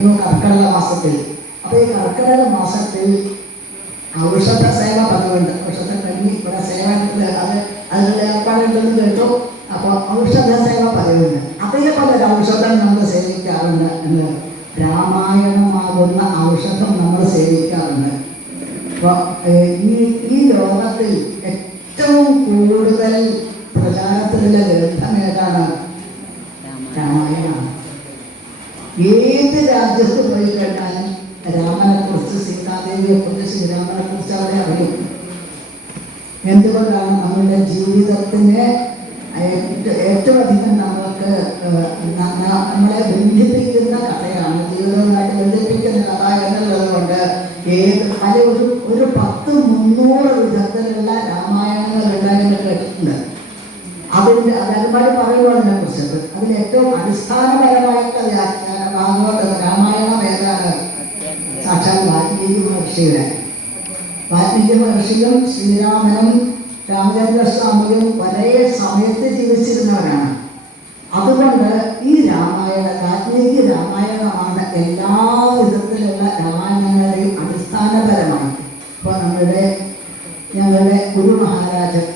കർക്കിടക മാസത്തിൽ. അപ്പൊ ഈ കർക്കിടക മാസത്തിൽ ഔഷധ സേവ പതിവുണ്ട്. ഔഷധ കഞ്ഞി ഇവിടെ സേവ. അത് അതിനുള്ള ഏർപ്പാടുണ്ടെന്ന് കേട്ടു. അപ്പോൾ ഔഷധ സേവ പതിവുണ്ട്. അതേപോലെ ഒരു ഔഷധം നമ്മൾ സേവിക്കാറുണ്ട് എന്ന് രാമായണമാകുന്ന ഔഷധം നമ്മൾ സേവിക്കാറുണ്ട്. അപ്പോൾ ഈ ഈ ലോകത്തിൽ ഏറ്റവും കൂടുതൽ പ്രചാരത്തിലുള്ള ഗ്രന്ഥം ഏതാണ്? രാമായണമാണ്. ഏത് രാജ്യത്ത് പോയി കേട്ടാൽ രാമനെ കുറിച്ച് സീതാദേവിയെ കുറിച്ച് ശ്രീരാമനെ കുറിച്ച് അവിടെ അറിയും. എന്തുകൊണ്ടാണ് നമ്മുടെ ജീവിതത്തിന് ഏറ്റവും അധികം നമ്മൾക്ക് ഏഹ്, ന- ന- നമ്മളെ ബന്ധിപ്പിക്കുന്ന കഥയാണ് ജീവിതവുമായിട്ട് ബന്ധിപ്പിക്കുന്ന കഥ എന്നുള്ളത് കൊണ്ട് ഏത് പല ഒരു ഒരു പത്ത് മുന്നൂറ് വിധത്തിലുള്ള രാമായണങ്ങൾ ഉണ്ടായെന്ന് കേട്ടിട്ടുണ്ട്. അതിന്റെ അതനുമാരി പറയുമ്പോൾ അതിനെ കുറിച്ചത് അതിൽ ഏറ്റവും അടിസ്ഥാനപരമായിട്ട് വ്യാഖ്യാന ഭാഗവത രാമായണം ഏതാണ് സാക്ഷാൽ മഹർഷിയുടെ വാൽമീകി മഹർഷിയും ശ്രീരാമനും രാമചന്ദ്രസ്വാമിയും ഒരേ സമയത്ത് ജീവിച്ചിരുന്നവരാണ്. അതുകൊണ്ട് ഈ രാമായണ വാൽമീകി രാമായണമാണ് എല്ലാ വിധത്തിലുള്ള രാമായണങ്ങളുടെയും അടിസ്ഥാനപരമാണ്. ഇപ്പോൾ നമ്മുടെ ഞങ്ങളുടെ ഗുരു മഹാരാജൻ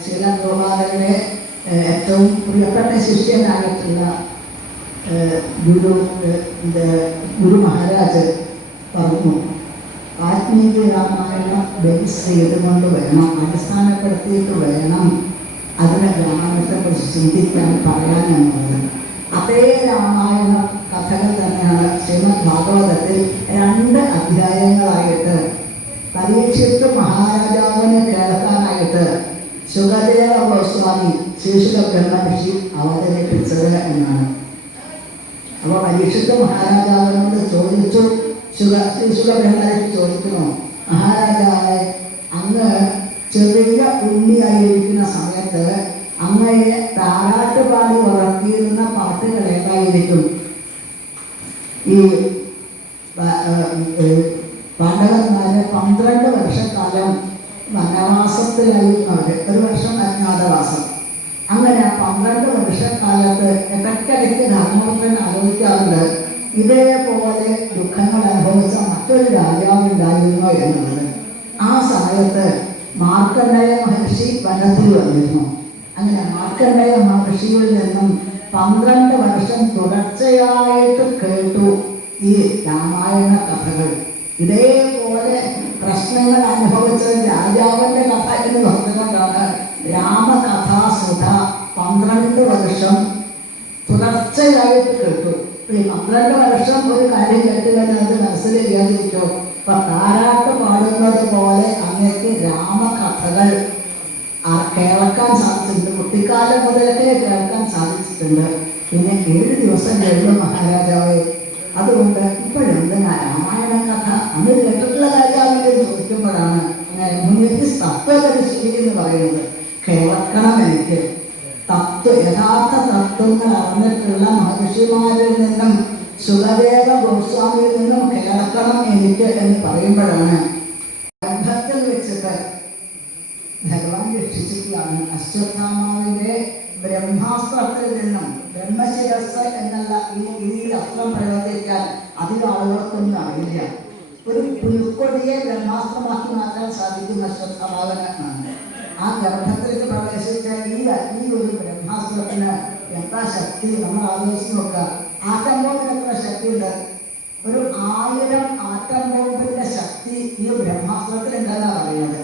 ഏഹ്, ഏറ്റവും പ്രിയപ്പെട്ട ശിഷ്യനായിട്ടുള്ള ഗുരു ഗുരു മഹാരാജൻ പറഞ്ഞു. രാമായണം ബേസ് ചെയ്തുകൊണ്ട് വേണം അടിസ്ഥാനപ്പെടുത്തിയിട്ട് വേണം അതിനെ രാമായണത്തെക്കുറിച്ച് ചിന്തിക്കാൻ പറയാനെന്നുള്ളത്. അതേ രാമായണ കഥകൾ തന്നെയാണ് ശ്രീമദ് ഭാഗവതത്തിൽ രണ്ട് അധ്യായങ്ങളായിട്ട് പരീക്ഷിത്ത് മഹാരാജാവിനെ കേൾക്കാനായിട്ട് സുഖദേവ ഗോസ്വാമി ശീർഷക ബ്രഹ്മഋഷി അവതരിപ്പിച്ചത് എന്നാണ്. അപ്പോൾ പരീക്ഷിത്ത് മഹാരാജാവിനോട് ചോദിച്ചു ശുഗ ചോദിക്കണോ? മഹാരാജാവെ അങ്ങ് ചെറിയ ഉണ്ണിയായിരിക്കുന്ന സമയത്ത് അങ്ങയെ താരാട്ടുപാടി ഉറക്കിയിരുന്ന പാട്ടുകൾ ഏതായിരിക്കും ഈ പാണ്ഡവന്മാര് പന്ത്രണ്ട് വർഷക്കാലം വനവാസത്തിലായിരുന്നു അവർ ഒരു വർഷം അജ്ഞാതവാസം അങ്ങനെ ആ പന്ത്രണ്ട് വർഷക്കാലത്ത് ഇടയ്ക്കിടയ്ക്ക് ധർമ്മപുത്രൻ ആലോചിക്കാറുണ്ട് ഇതേപോലെ ദുഃഖങ്ങൾ അനുഭവിച്ച മറ്റൊരു രാജാവുണ്ടായിരുന്നു എന്നുള്ളത്. ആ സമയത്ത് മാർക്കണ്ഡയ മഹർഷി വനത്തിൽ വന്നിരുന്നു. അങ്ങനെ മാർക്കണ്ഡയ മഹർഷിയിൽ നിന്നും പന്ത്രണ്ട് വർഷം തുടർച്ചയായിട്ട് കേട്ടു ഈ രാമായണ കഥകൾ. ഇതേപോലെ പ്രശ്നങ്ങൾ അനുഭവിച്ച രാജാവിന്റെ കഥ എന്ന് പറഞ്ഞുകൊണ്ടാണ് രാമകഥാസുധ പന്ത്രണ്ട് വർഷം തുടർച്ചയായിട്ട് കേട്ടു ഈ പന്ത്രണ്ട് വർഷം ഒരു കാര്യം കേട്ടുകഴിഞ്ഞാൽ അത് മനസ്സിൽ അപ്പൊ താരാട്ട് പാടുന്നത് പോലെ അങ്ങക്ക് രാമകഥകൾ കേൾക്കാൻ സാധിച്ചിട്ടുണ്ട്. കുട്ടിക്കാലം മുതലൊക്കെ കേൾക്കാൻ സാധിച്ചിട്ടുണ്ട്. പിന്നെ ഏഴ് ദിവസം കഴിഞ്ഞു മഹാരാജാവേ. അതുകൊണ്ട് ഇപ്പോഴെന്തിനാ രാമായണ കഥ? അന്ന് കേട്ടിട്ടുള്ള കാര്യമാണെന്ന് ചോദിക്കുമ്പോഴാണ് മുന്നേറ്റ് മുന്നിട്ട് തത്വപരിശീലി എന്ന് പറയുന്നത്. കേൾക്കണം എനിക്ക്. തത്വ യഥാർത്ഥ തത്വങ്ങൾ അറിഞ്ഞിട്ടുള്ള മഹർഷിമാരിൽ നിന്നും സുഖദേവ ഗോസ്വാമിയിൽ നിന്നും കേൾക്കണം എനിക്ക് എന്ന് പറയുമ്പോഴാണ് ബന്ധത്തിൽ വെച്ചിട്ട് ഭഗവാൻ രക്ഷിച്ചിട്ടുള്ളതാണ് അശ്വത്ഥാമാവിന്റെ ബ്രഹ്മാസ്ത്രത്തിൽ നിന്നും ബ്രഹ്മശിരസ് എന്നുള്ള ഈ രീതിയിൽ അസ്ത്രം പ്രയോഗിക്കാൻ അധികം ആളുകൾക്കൊന്നും അറിയില്ല. ഒരു പുൽക്കൊടിയെ ബ്രഹ്മാസ്ത്രമാക്കി മാറ്റാൻ സാധിക്കുന്ന അശ്വത്ഥാമാവന് ആണ് ആ ഗർഭത്തിലേക്ക് പ്രവേശിക്കാൻ ഈ ഈ ഒരു ബ്രഹ്മാസ്ത്രത്തിന് എന്താ ശക്തി നമ്മൾ ആലോചിച്ച് നോക്കുക. ആറ്റം ബോംബിന് എത്ര ശക്തിയുണ്ട്? ഒരു ആയിരം ആറ്റം ബോംബിന്റെ ശക്തി ഈ ബ്രഹ്മാസ്ത്രത്തിലുണ്ടെന്നാണ് പറയുന്നത്.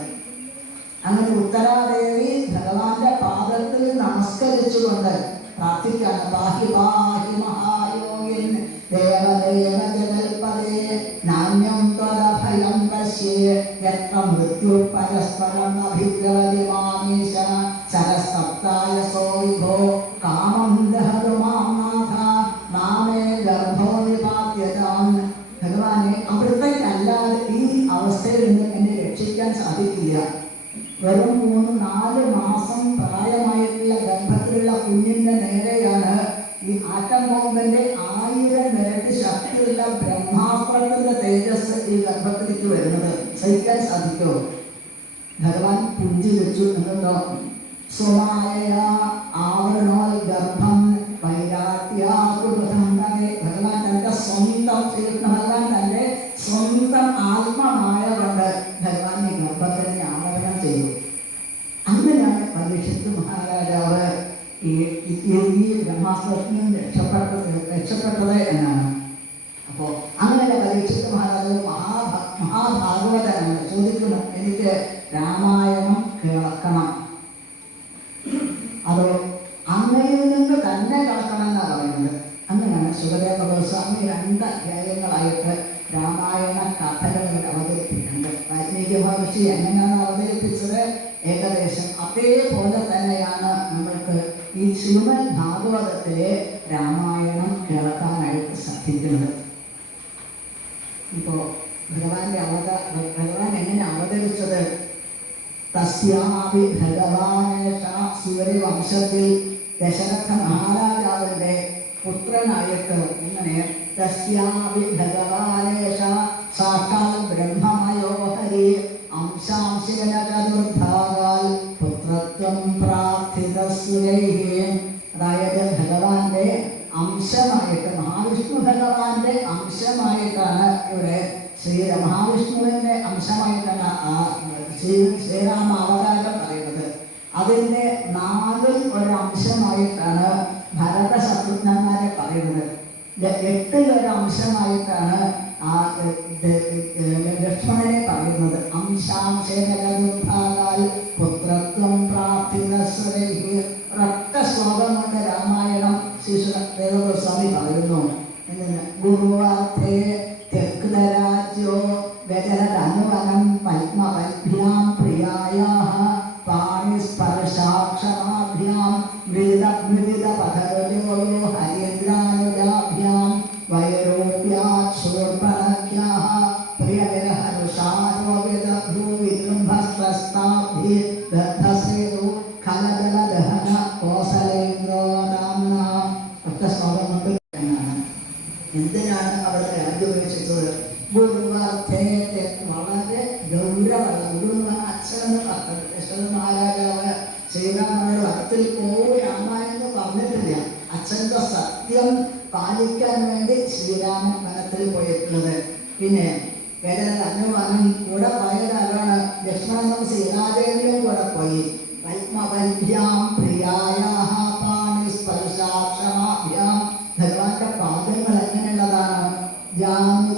അങ്ങനെ ഉത്തരാദേവി ഭഗവാന്റെ പാദത്തിൽ നമസ്കരിച്ചുകൊണ്ട് പ്രാർത്ഥിക്കാണ് പാഹി പാഹി മഹായോഗിൻ ദേവദേവ ജഗൽപദേ നാണ്യം ത്വദഭയം പശ്യേ എത്ര മൃത്യു പരസ്പരം അഭിഗ്രഹതി മാമീശ ശരസ്തപ്തായ സോ വിഭോ കാമം ദഹതു മാം നാഥ മാമേ ഗർഭോ നിപാത്യതാൻ ഭഗവാനെ അവിടുത്തേക്കല്ലാതെ ഈ അവസ്ഥയിൽ നിന്ന് എന്നെ രക്ഷിക്കാൻ സാധിക്കില്ല. വെറും മൂന്ന് നാല് മാസം പ്രായമായിട്ടുള്ള ഗർഭത്തിലുള്ള കുഞ്ഞിന്റെ നേരെയാണ് ഈ ആറ്റം ആയിരം ഇരട്ടി ശക്തിയുള്ള ബ്രഹ്മാസ്ത്രത്തിന്റെ തേജസ് ഈ ഗർഭത്തിലേക്ക് വരുന്നത്. സഹിക്കാൻ സാധിക്കുമോ? ഭഗവാൻ പുഞ്ചിരിച്ചു എന്നുണ്ടോ? സ്വമായ ആവരണോൽ ഗർഭം വൈരാട്യാകുലം ഭഗവാൻ തന്റെ സ്വന്തം തീർത്ഥമല്ല ഭഗവാൻ തന്റെ സ്വന്തം ആത്മമായ കൊണ്ട് ഭഗവാനെ ഗർഭത്തിനെ ആവരണം ചെയ്തു. അങ്ങനെയാണ് പരീക്ഷിത്ത് മഹാരാജാവ് ഈ ഈ- ഈ ബ്രഹ്മാസ്ത്രത്തിൽ രക്ഷപ്പെട്ടത് രക്ഷപ്പെട്ടത് എന്നാണ്. അപ്പോൾ അങ്ങനെ പരീക്ഷിത്ത് മഹാരാജാവ് മഹാ മഹാഭാഗവതനാണ്. ചോദിക്കുന്നു എനിക്ക് രാമായണം കേൾക്കണം. അത് അങ്ങയിൽ നിന്ന് തന്നെ കേൾക്കണം എന്നാണ് പറയുന്നത്. അങ്ങനെയാണ് സുഖദേവ ഗോസ്വാമി രണ്ട് അധ്യായങ്ങളായിട്ട് രാമായണ കഥകൾ അവതരിപ്പിക്കുന്നത് വാൽമീകി മഹർഷി എങ്ങനെയാണ് അവതരിപ്പിച്ചത്? ഏകദേശം അതേപോലെ തന്നെയാണ് നമ്മൾക്ക് ഈ ശ്രീമൻ ഭാഗവതത്തിലെ രാമായണം കേൾക്കാനായിട്ട് സാധിക്കുന്നത്. ഇപ്പോൾ ഭഗവാന്റെ അവത ഭഗവാൻ എങ്ങനെ അവതരിച്ചത്? തസ്യാപി ഭഗവാനേഷ സൂര്യവംശത്തിൽ ദശരഥ മഹാരാജാവിന്റെ പുത്രനായിട്ട് ഇങ്ങനെ തസ്യാപി ഭഗവാനേഷ സാക്ഷാൽ ബ്രഹ്മമയോ ഹരി അംശാംശികന ചതുർഭാഗാൽ പുത്രത്വം പ്രാർത്ഥിതസുരൈഹി അതായത് ഭഗവാന്റെ അംശമായിട്ട് മഹാവിഷ്ണു ഭഗവാന്റെ അംശമായിട്ടാണ് ഇവിടെ ശ്രീ മഹാവിഷ്ണുവിന്റെ അംശമായിട്ടാണ് ആ ശ്രീ ശ്രീരാമ അവതാരം പറയുന്നത്. അതിന്റെ നാലിൽ ഒരു അംശമായിട്ടാണ് ഭരത ശത്രുഘ്നന്മാരെ പറയുന്നത്. എട്ടിൽ ഒരു അംശമായിട്ടാണ് ആ ലക്ഷ്മണനെ പറയുന്നത്. അംശാംശേനകാൽ വനത്തിൽ പോയിട്ടുള്ളത് പിന്നെ വേറെ അനുമാനം കൂടെ പോയത് ലക്ഷ്മണനും സീതാദേവിയും കൂടെ പോയി. പത്മവല്യാം പ്രിയായ സ്പർശാക്ഷമാഭ്യാം ഭഗവാന്റെ പാദങ്ങൾ എങ്ങനെയുള്ളതാണ്? ജാനുഗ്രഹം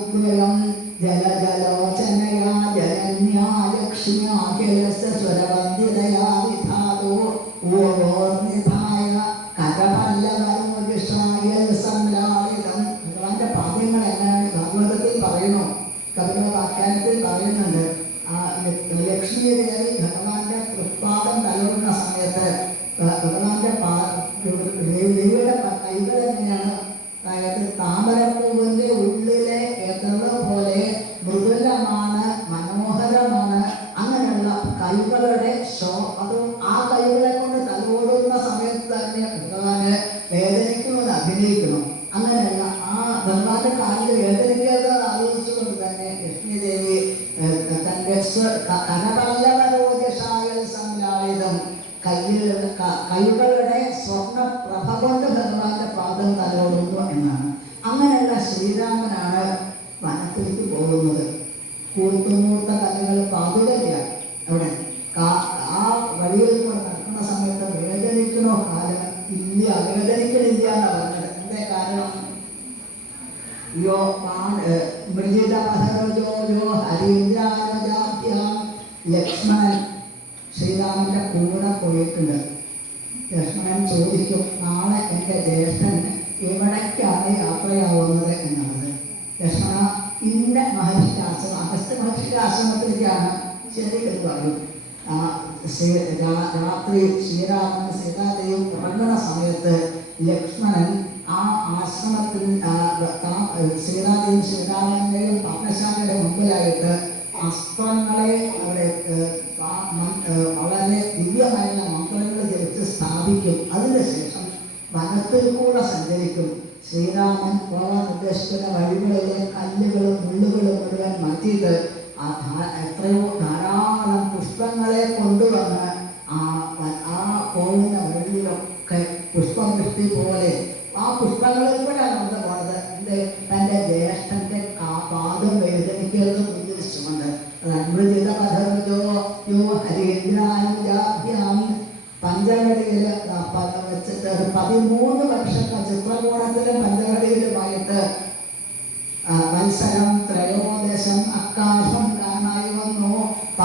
യോ മൃജിതപഹരജോ ഹരീന്ദ്രാനുജാഭ്യാം ലക്ഷ്മണൻ ശ്രീരാമന്റെ കൂടെ പോയിട്ടുണ്ട്. ലക്ഷ്മണൻ ചോദിക്കും നാളെ എന്റെ ജ്യേഷ്ഠൻ എവിടേക്കാണ് യാത്രയാവുന്നത് എന്നാണ്? ലക്ഷ്മണ ഇന്ന മഹർഷി ആശ്രമം അഗസ്ത്യ മഹർഷി ആശ്രമത്തിലേക്കാണ് ശരി എന്ന് പറയും രാത്രി ശ്രീരാമൻ സീതാദേവി ഉറങ്ങുന്ന സമയത്ത് ലക്ഷ്മണൻ ആ ആശ്രമത്തിൽ സീതാദേവിയും ശ്രീരാമനെയും പത്മശാലയുടെ മുമ്പിലായിട്ട് അസ്ത്രങ്ങളെ അവിടെ വളരെ ദിവ്യമായ മന്ത്രങ്ങൾ ജപിച്ച് സ്ഥാപിക്കും. അതിനുശേഷം വനത്തിൽ കൂടെ സഞ്ചരിക്കും. ശ്രീരാമൻ പോകാൻ നിർദ്ദേശിക്കുന്ന വഴികളിലെ കല്ലുകളും മുള്ളുകളും മുഴുവൻ മാറ്റിയിട്ട് എത്രയോ ധാരാളം പുഷ്പങ്ങളെ കൊണ്ടുവന്ന്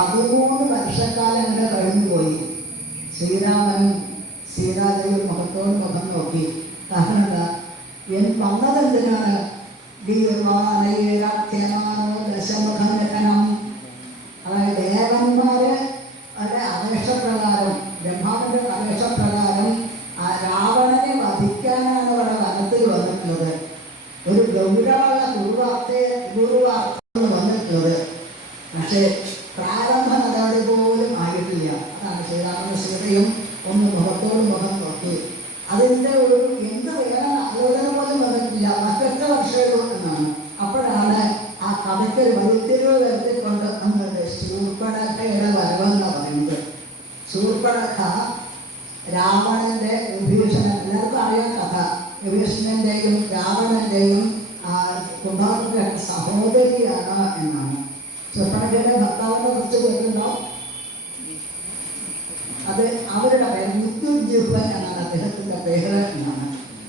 പതിമൂന്ന് വർഷക്കാലം അങ്ങനെ കഴിഞ്ഞുപോയി ശ്രീരാമൻ സീതാദേവി മുഖത്തോട് മുഖം നോക്കി. കാരണം എൻ വന്നതെന്തിനാണ് അതായത് ദേവന്മാര് അവരുടെ അപേക്ഷപ്രകാരം ബ്രഹ്മാവിന്റെ അപേക്ഷപ്രകാരം ആ രാവണനെ വധിക്കാനാണ് അവരുടെ വനത്തിൽ വന്നിട്ടുള്ളത്. ഒരു ഗൗരവ ഗുരുവാർത്തയെ ഗുരുവാർത്ത വന്നിട്ടുള്ളത്. പക്ഷേ പ്രാരംഭ മുഖത്തോട് മുഖം നോക്കി അതിന്റെ ഒരു എന്ത് വേണം ആലോചന പോലും വന്നിട്ടില്ല മറ്റൊറ്റ വർഷമേ അപ്പോഴാണ് ആ കഥയ്ക്ക് ഒരു വൈദ്യുതി വരുത്തിക്കൊണ്ട് അന്നത് ശൂർപ്പണഖയുടെ വരവെന്ന് പറയുന്നത്. ശൂർപ്പണഖ രാവണന്റെ വിഭീഷണൻ എല്ലാവർക്കും അറിയാം കഥ. വിഭീഷണന്റെയും രാവണന്റെയും കുമാരന്റെ സഹോദരിയാണ് എന്നാണ്. ശൂർപ്പണഖയുടെ ഭർത്താവിനെ കുറിച്ച് കേൾക്കുന്നുണ്ടോ അത് അവരുടെ മൃത്യുജീവൻ എന്നാണ് അദ്ദേഹത്തിന്റെ പേര്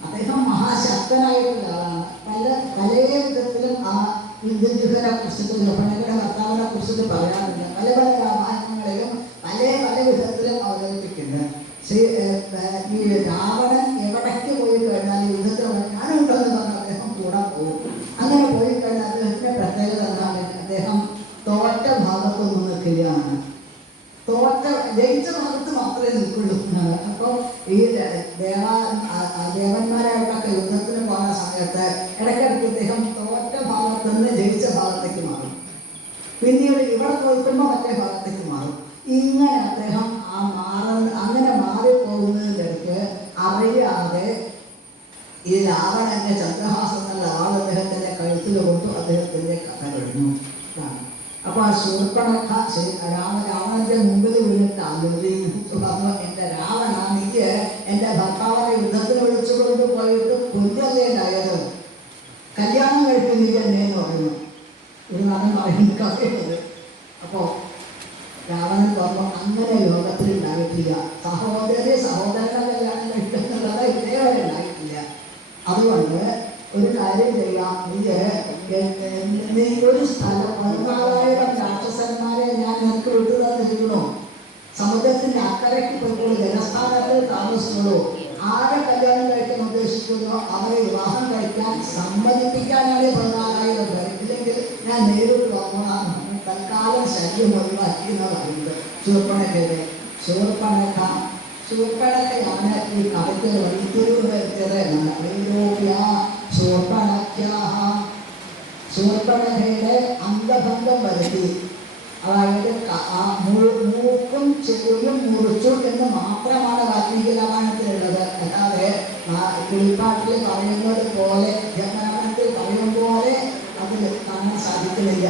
അദ്ദേഹം മഹാശക്തനായിട്ടുള്ള ആളാണ്. പല പല വിധത്തിലും ആ മൃത്യുജീവനെ കുറിച്ചിട്ട് ജോഹനയുടെ ഭർത്താവിനെ കുറിച്ചിട്ട് പറയാറുണ്ട്. പല പല രാമായണങ്ങളിലും പല പല വിധത്തിലും അവതരിപ്പിക്കുന്നുണ്ട്. ശ്രീ ഈ രാവണൻ എവിടേക്ക് പോയി കഴിഞ്ഞാൽ യുദ്ധത്തിൽ ഞാനുണ്ടെന്ന് പറഞ്ഞ് അദ്ദേഹം കൂടെ പോകും അങ്ങനെ പോയി കഴിഞ്ഞാൽ അദ്ദേഹത്തിന്റെ പ്രത്യേകത എന്താണ് അദ്ദേഹം തോറ്റ ഭാഗത്തു നിന്ന് നിൽക്കുകയാണ് തോറ്റ ജയിച്ച ഭാഗത്ത് മാത്രമേ നിൽക്കുള്ളൂ എന്നാണ് അപ്പോൾ ഈ ദേവ ആ- ആ ദേവന്മാരായിട്ടൊക്കെ യുദ്ധത്തിന് പോകുന്ന സമയത്ത് ഇടയ്ക്കിടയ്ക്ക് ഇദ്ദേഹം തോറ്റ ഭാഗത്ത് നിന്ന് ജയിച്ച ഭാഗത്തേക്ക് മാറും പിന്നീട് ഇവിടെ തോൽക്കുമ്പോൾ മറ്റേ ഭാഗത്തേക്ക് മാറും. ഇങ്ങനെ അദ്ദേഹം ആ മാറുന്ന അങ്ങനെ മാറിപ്പോകുന്നതിലേക്ക് അറിയാതെ ഈ രാവണന്റെ ചന്ദ്രഹാസം എന്നുള്ള ആൾ അദ്ദേഹത്തിന്റെ കഴുത്തിൽ കൊണ്ടു അദ്ദേഹത്തിന്റെ കഥ കഴിഞ്ഞു. അപ്പൊ ആ ശൂർപ്പണക്ക രാമ രാവണന്റെ മുമ്പിൽ വീണിട്ട് ആഗ്രഹിച്ചു പറഞ്ഞു എന്റെ രാവണ എനിക്ക് എന്റെ ഭർത്താവിനെ ഒരു പറയുന്നത് പറയുന്ന അപ്പോ രാവണൻ പറഞ്ഞു അങ്ങനെ ലോകത്തിൽ ഉണ്ടായിട്ടില്ല. സഹോദരി പറയുന്നത്. ശൂർപ്പണക്കയുടെ ശൂർപ്പണക്ക ശൂർപ്പണക്കയാണ് ഈ കവിത വഴിത്തിരിവ് ചുവപ്പണക്കയുടെ അംഗഭംഗം വരുത്തി. അതായത് മൂക്കും ചെവിയും മുറിച്ചു എന്ന് മാത്രമാണ് വാൽമീകി രാമായണത്തിലുള്ളത്. അല്ലാതെ കിളിപ്പാട്ടിൽ പറയുന്നത് പോലെ രാമായണത്തിൽ പറയും പോലെ അതിൽ കാണാൻ സാധിക്കുന്നില്ല.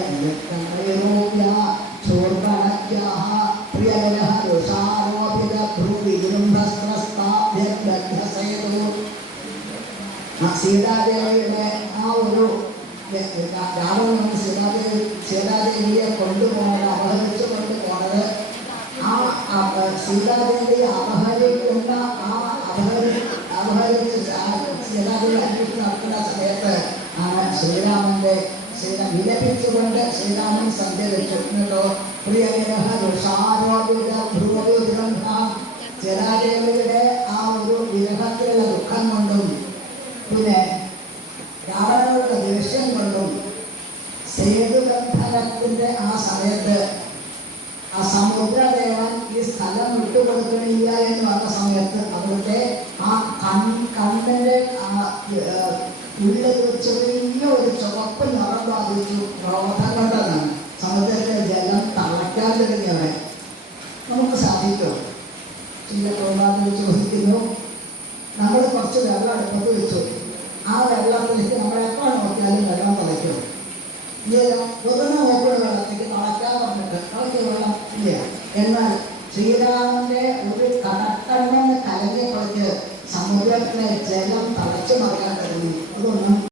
സീതാദേവിയുടെ ആ ഒരു രാവണൻ സീതാദേവി സീതാദേവിയെ കൊണ്ടുപോണത് അപഹരിച്ചു കൊണ്ടുപോണത് ആ സീതാദേവി അപഹരിക്കുന്ന ആ അപഹരി അപഹരിച്ച് സീതാദേവി അന്വേഷണം നടക്കുന്ന സമയത്ത് ആണ് ശ്രീരാമന്റെ ശ്രീരാം വിലപിച്ചുകൊണ്ട് ശ്രീരാമൻ സഞ്ചരിച്ചു. എന്നിട്ടോ പ്രിയഗ്രഹ ദുഷാരോപിത ഭ്രുവരുദ്രം സീതാദേവിയുടെ ആ ഒരു വിരഹത്തിലുള്ള ദുഃഖം കൊണ്ടും പിന്നെ രാവണങ്ങളുടെ ദേഷ്യം കൊണ്ടും സേതുബന്ധനത്തിന്റെ ആ സമയത്ത് ആ സമുദ്രദേവൻ ഈ സ്ഥലം വിട്ടുകൊടുക്കണില്ല എന്ന് പറഞ്ഞ സമയത്ത് അവിടുത്തെ ആ കൺ കണ്ണിന്റെ ആ